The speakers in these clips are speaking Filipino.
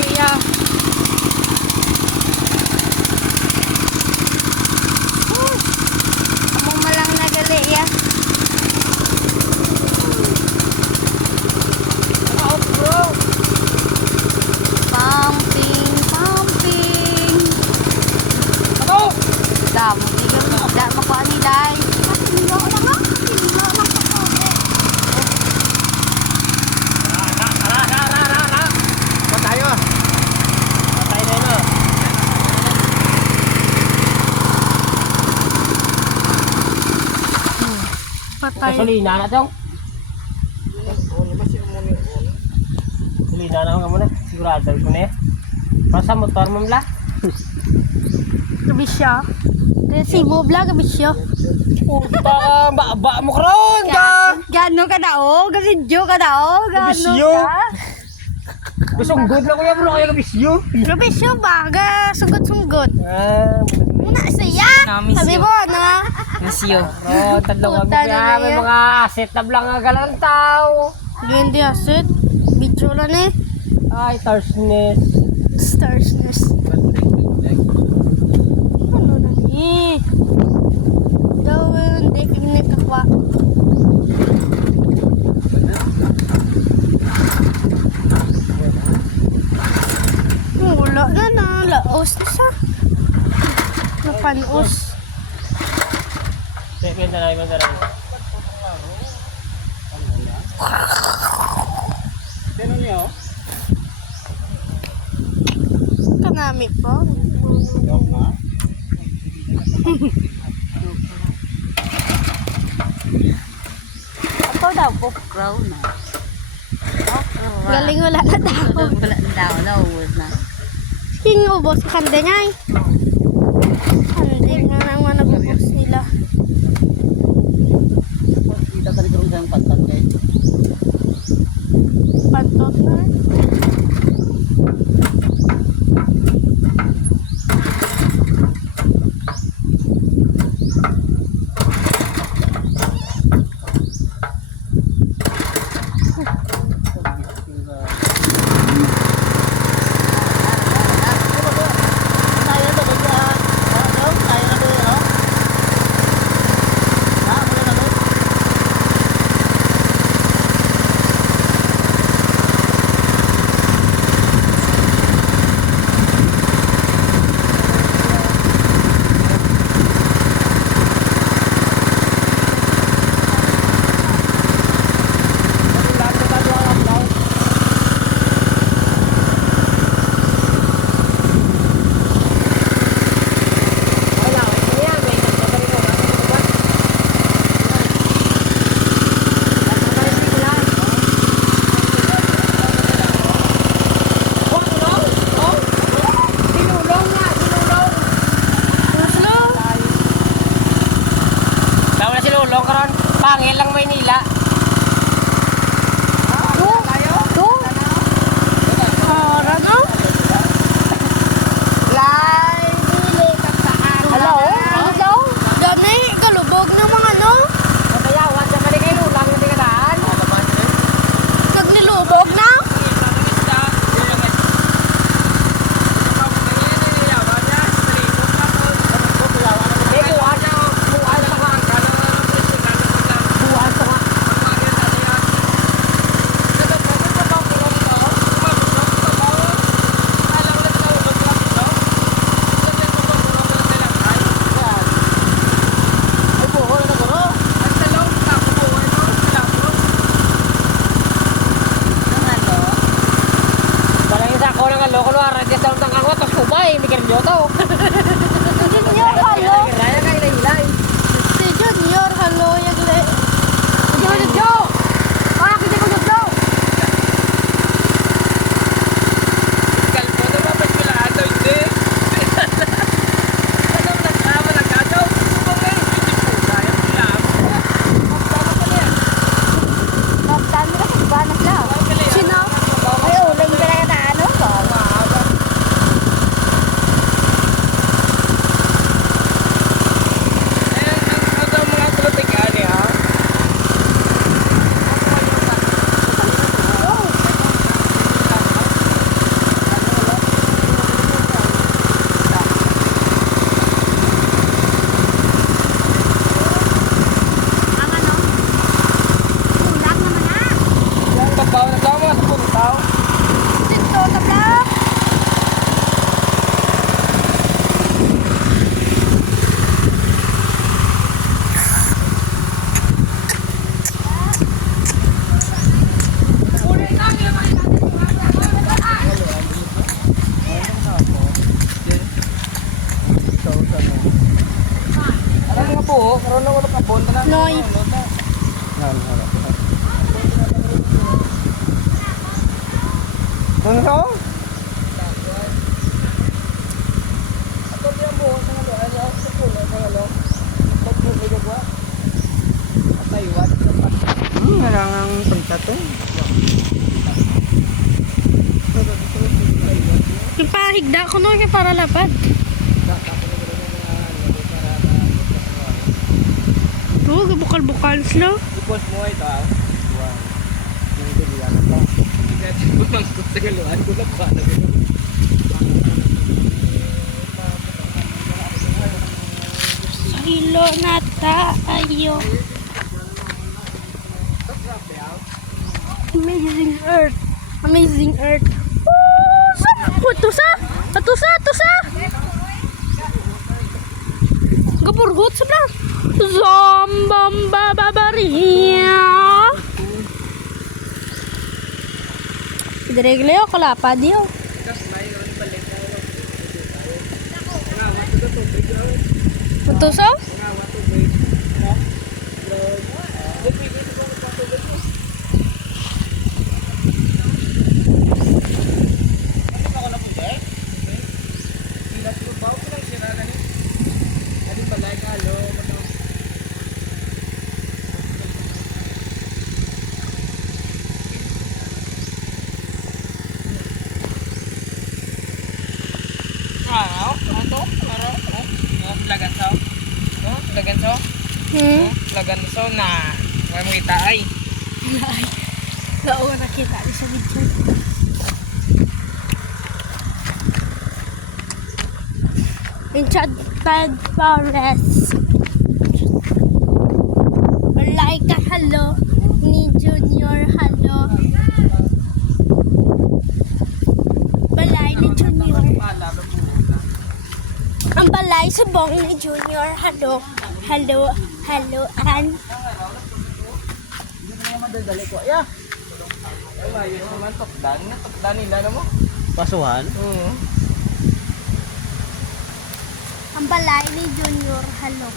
kuya. Gasolina na dong. Gasolina na ako muna. Sigurado ko na eh. Para sa motor mo mla. Kabisyo. Resibo vlog, kabisyo. Puta ka, ba, ba mo karon ka. Gano ka na o? Kabisyo ka na o? Gano ka? Gusto good lang kuya bro kaya kabisyo. Kabisyo ba? Sunggot-sunggot. Ah, Muna siya. Nakamiss Sabi you. mo, na. Miss you. Oh, tadlo ka Puta na may yan. mga asset na blang nga galang tao. Hindi asit. Video lang eh. Ay, tarsness. Starsness. Ano na ni? Daw, hindi kami nakakwa. Wala na na. Laos na siya. Napanos. Second na lang, na lang. Kanami po. Ako daw po crown na. Oh, Galing wala na daw. Wala na daw, nauwod na. King ubos kande niya eh. Kande nga naman nag-ubos nila. Kita tadi kung saan pantan kay. Pantot na. Tama na si Lulong karon. Pangil lang Maynila. Oh? Hmm, narangang punta to. Yung pahigda ko no, yung para lapad. Oo, bukal-bukal slow. Ipos mo ito ah. Wow. Hindi ko yan ito. Bumang ko sa galuan ko lang pa na gano'n. Hilo na tayo. Amazing Earth. Amazing Earth. Oh, sa tusa. Tusa, tusa. Gapurgot sa blang. Zombamba babaria. Diregle ko kalapa dio. Tusa? Lagan so. Hmm. Lagan so na. May mo itaay. Oo, nakita ko sa video. Enchanted Forest. Like a hello ni Junior hello. Balay ni Junior. Ang balay sa bong ni Junior hello. Hello, hello, and Madadali ko. Yeah. Ay, ayun naman. Tokdan. Tokdan nila na mo. Pasuhan. Oo. Ang balay ni Junior, hello.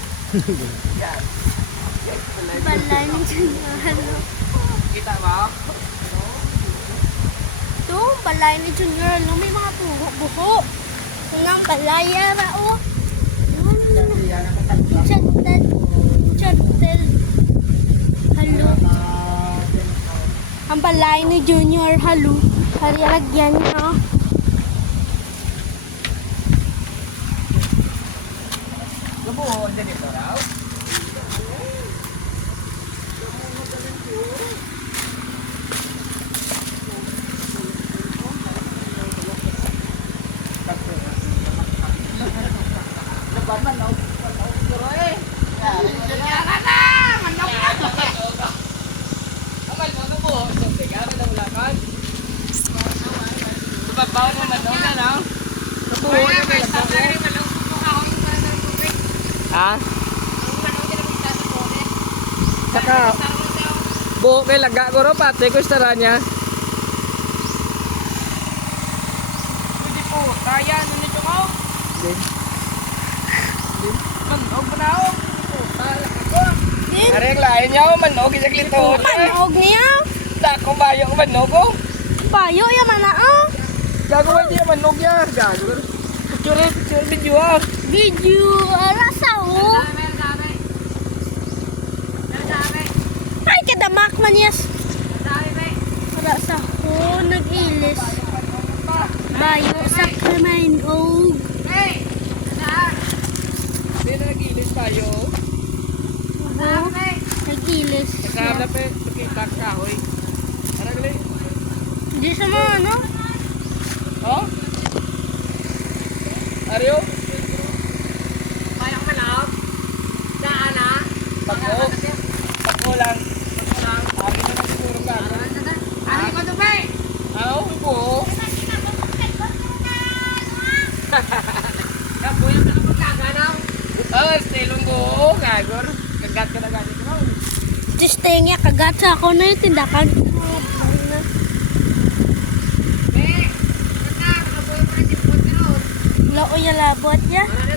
balay ni Junior, hello. Kita ba? Ito, balay ni Junior, hello. May mga buho-buho. Yung ang balay, yara, oh. Chantel. Balay ni Junior, hello. Halilagyan niya. Gabuho, dyan ito raw. Amal mo ka po. Sige, ano na wala kan? Babaw mo man na na. Kabuho na kay Ha? Saka buo kay laga ko ro pati ko istara niya. Pwede po, kaya ano nito mo? Din. Din. Manog na ako. Areng lain niya ako manog isang lito. Manog niya. Dako bayo ko manog ko. Payo, yaman na, oh. Gago ba di manog niya? Gago. Picture, picture video ah. Video, ala sa, oh. Ay, kadamak man yes. Wala sa ko, nag-ilis. Bayo sa kamain, oh. Hindi na nagilis tayo. Oh, nag-ilis. Kasama pa pakita ka hoy. Ano gali? Di sa mga, ano? Oh? Aryo? Kaya ka malap? Saan na? Pako. Pako lang. Pako lang. Ari na lang siguro ka. Ari ko to ba? Ano? Ibo. Kapuya ka naman kaganaw. Oh, stilong buo. Gagor. Kagat ka na ganit mo. Just niya, kagat sa ako na yung tindakan. Wala ko na